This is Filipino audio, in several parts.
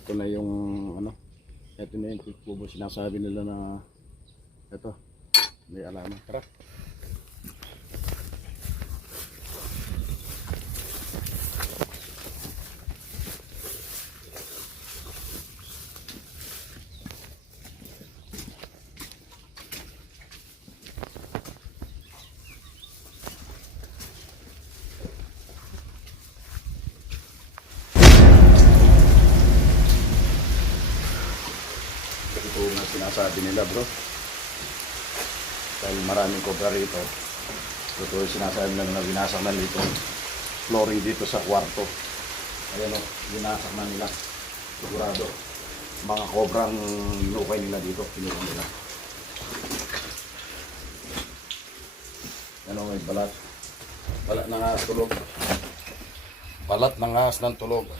Ito na yung ano, ito na yung kubo sinasabi nila na ito, may alaman. Tara. Ito nga sinasabi nila bro. Dahil maraming cobra rito. Ito yung sinasabi nila na binasak na dito. Flooring dito sa kwarto. Ayan o, binasak na nila. Sigurado. Mga kobrang lukay nila dito. Pinuha nila. Ano may balat. Balat ng ahas tulog. Balat ng ahas ng tulog.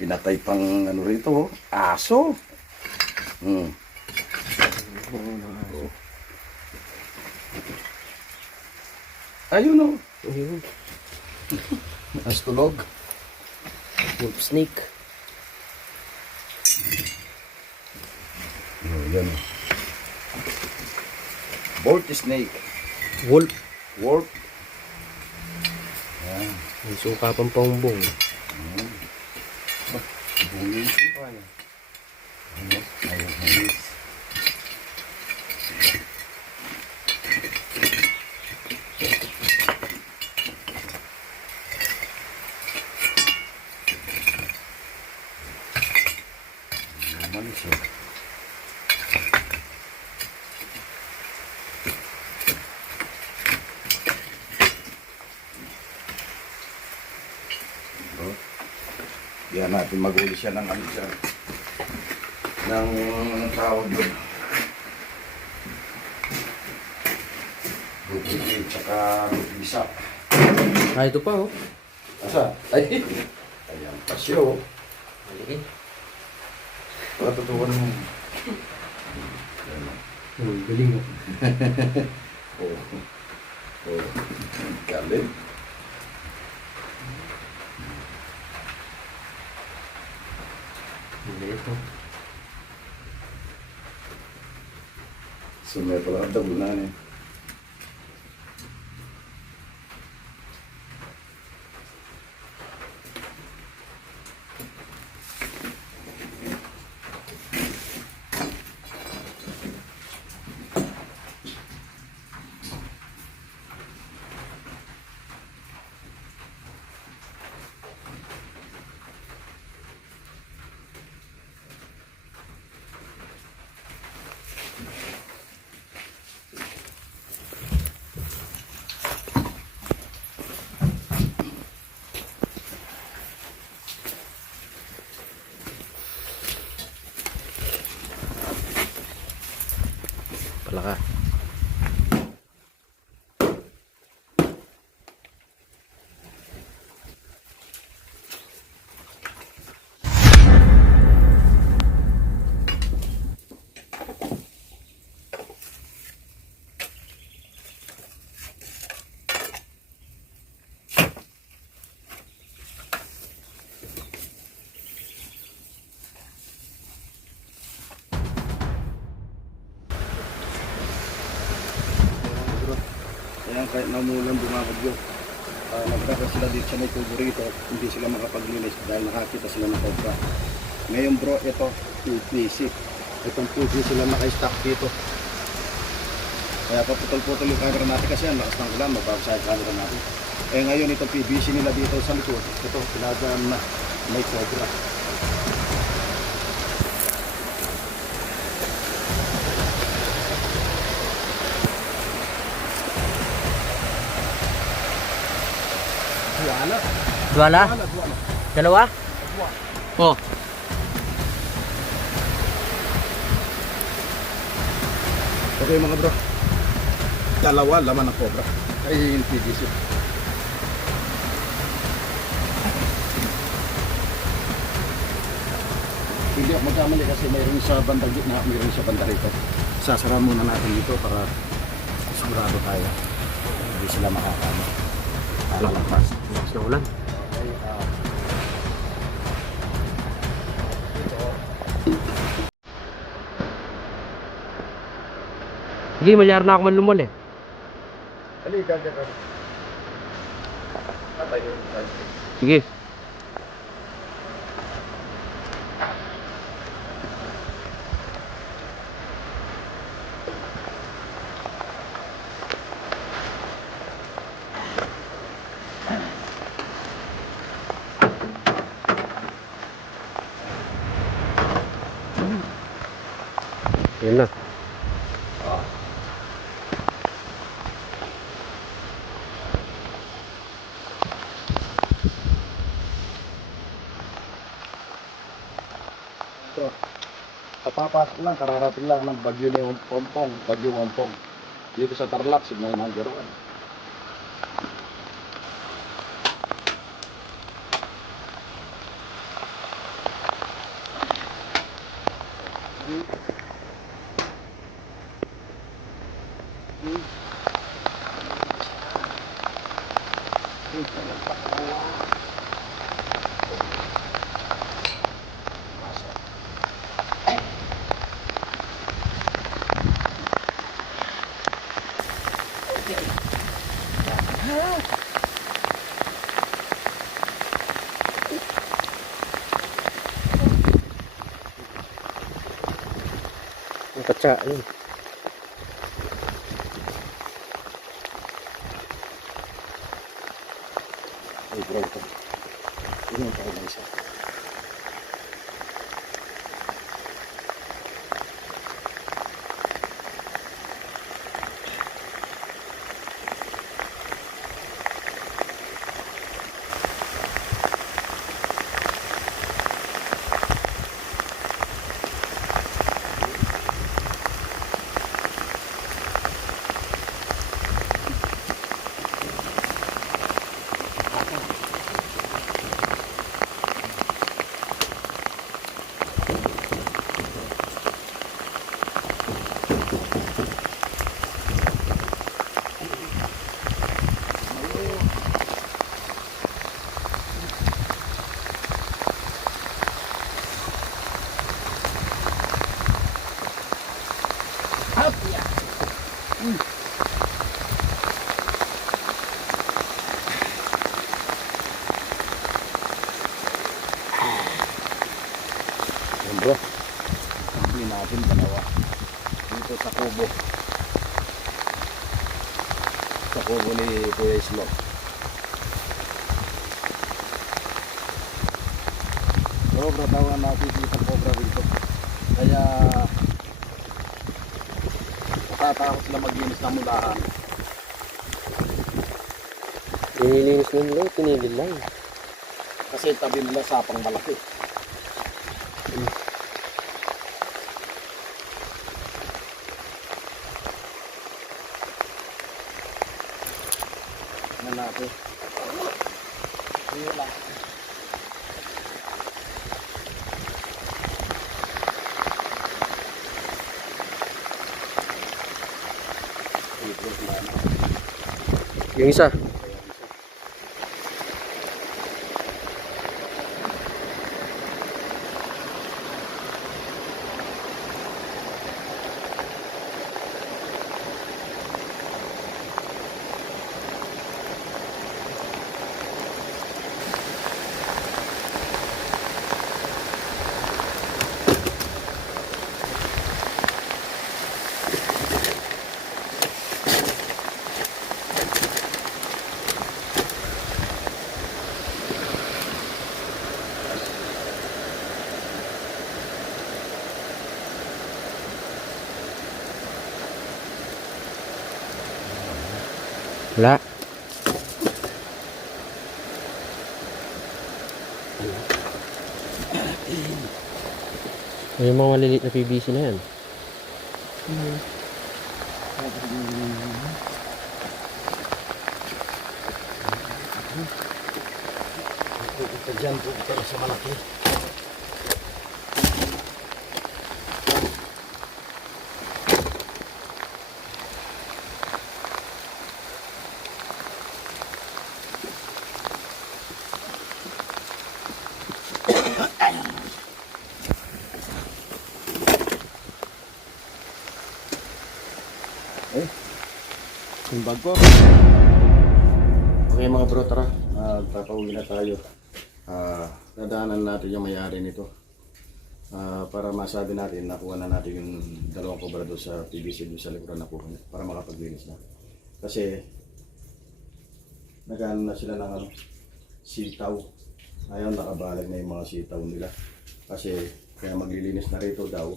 Pinatay pang ano rito, oh. aso. Hmm. Oh. Ayun oh. Ayun. As tulog. Wolf snake. Oh, yan oh. Bolt snake. Wolf. Wolf. Yan. May suka pang paumbong. Australia. Natin maguli siya ng ano siya. Ng tawag doon. Rupili tsaka rupisa. Ah, ito pa oh. Asa? Ay! Ayan pa siya oh. Malaki. Patutuan mo. Oh. Galing oh. Oh. Oh. Galing. Maliit oh. So may pala ang tabunan eh. Palaka. Kaya kahit namulan bumabagyo, uh, nagtaka sila dito sa may tubo rito, hindi sila makapaglinis dahil nakakita sila ng cobra. Ngayon bro, ito, PVC. Itong PVC lang naka-stack dito. Kaya paputol-putol yung camera natin kasi yan, lakas ng ulan, mababasa yung camera natin. Eh ngayon itong PVC nila dito sa likod, ito, pinadaan na may cobra. Wala. Duwala? Wala, wala. Dalawa? Oh. Okay mga bro. Dalawa, laman ng cobra. Ay, yung PVC. Hindi ako magkamali kasi mayroon sa bandang gitna, mayroon sa banda rito. Sasara muna natin dito para sigurado tayo. Hindi sila makakama. Nakalampas. Lakas na ulan. Sige, malyar na ako man lumol eh. Halika, halika. Yun. Na. Ito. Kapapasok lang, kararating lang ng bagyo ni Pompong, bagyo Pompong. Dito sa Tarlac, signal number 1. Katsa, yun. Ay, bro, ito. Yun yung tayo na isa. Yan bro. Hindi natin dalawa. Dito sa kubo. Sa kubo ni Kuya Islo. Cobra dito ang cobra rito. Kaya natatakot sila maglinis ng mulahan. Nililinis na nila, tinilil lang. Kasi tabi nila sapang malaki. Tingnan natin. Ayun lang. Yung isa. Wala. Ay, yung mga maliliit na PVC na yan. Hmm. Ito dyan po sa malaki. Eh, yung bag ko. Okay mga bro, tara. Magpapauwi na tayo. Ah, dadaanan natin yung may-ari nito. Ah, para masabi natin, nakuha na natin yung dalawang kobra doon sa PVC doon sa likuran na kuha para makapaglinis na. Kasi, nagano na sila ng ano, sitaw. Ngayon, nakabalag na yung mga sitaw nila. Kasi, kaya maglilinis na rito daw,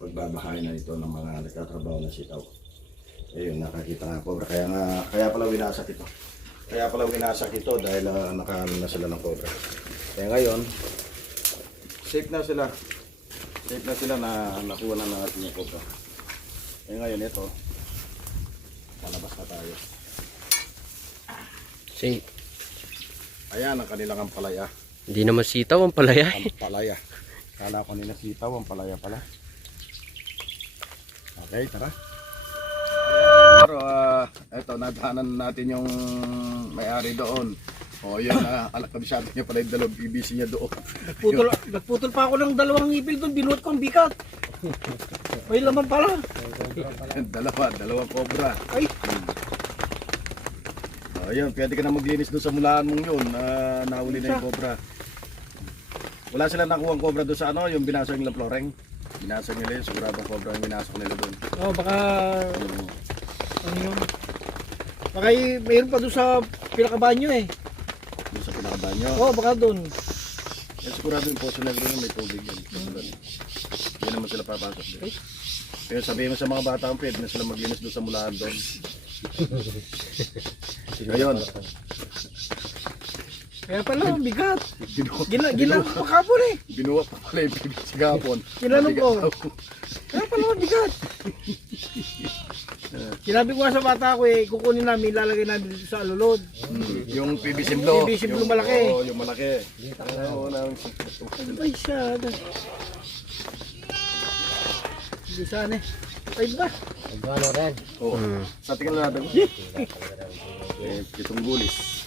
pagbabahay na ito ng mga nagtatrabaho na sitaw. Ayun, nakakita nga cobra. Kaya nga, kaya pala winasak ito. Kaya pala winasak ito dahil uh, nakaano na sila ng cobra. Kaya ngayon, safe na sila. Safe na sila na nakuha na natin yung cobra. Kaya ngayon ito, palabas na tayo. Say, Ayan ang kanilang ampalaya. hindi naman sitaw ang palaya. Ampalaya. Kala ko nila sitaw, ampalaya pala. Okay, tara. Pero ah, eto, nadaanan natin yung may-ari doon. O yun, uh, alakabisado niya pala yung dalawang BBC niya doon. Nagputol, nagputol pa ako ng dalawang ngipil doon, binuot ko ang bikat. May laman pala. dalawa, dalawang cobra. Ay, O yun, pwede ka na maglinis doon sa mulahan mong yun. na nahuli na yung cobra. Wala sila nakuha ang cobra doon sa ano, yung binasag nila floreng. Binasag nila yun, siguradong cobra yung binasag nila doon. oh, baka, Hmm. Ano yun? Baka y- mayroon pa doon sa pinakabanyo eh. Doon sa pinakabanyo. Oh, baka doon. Eh, sigurado yung poso na yun may tubig yun. Sigurado. Hindi naman sila papasok din. Kaya sabihin mo sa mga bata, pwede na sila maglinis doon sa mulahan doon. Ngayon, Kaya pala, ang bigat. binuwa, Gina, gina, pakapon eh. binuwa pa pala yung bibig sa ko. Mabigat daw. Kaya pala, ang bigat. Sinabi ko nga sa bata ko eh, kukunin namin, ilalagay namin dito sa alulod. Hmm, Yung PVC blue. PVC yung- malaki. Oo, yung malaki. Oo, na- Ay, siya. Hindi sana eh. Ay ba? Oo. Hmm. Sa tingin natin. Eh, pitong gulis.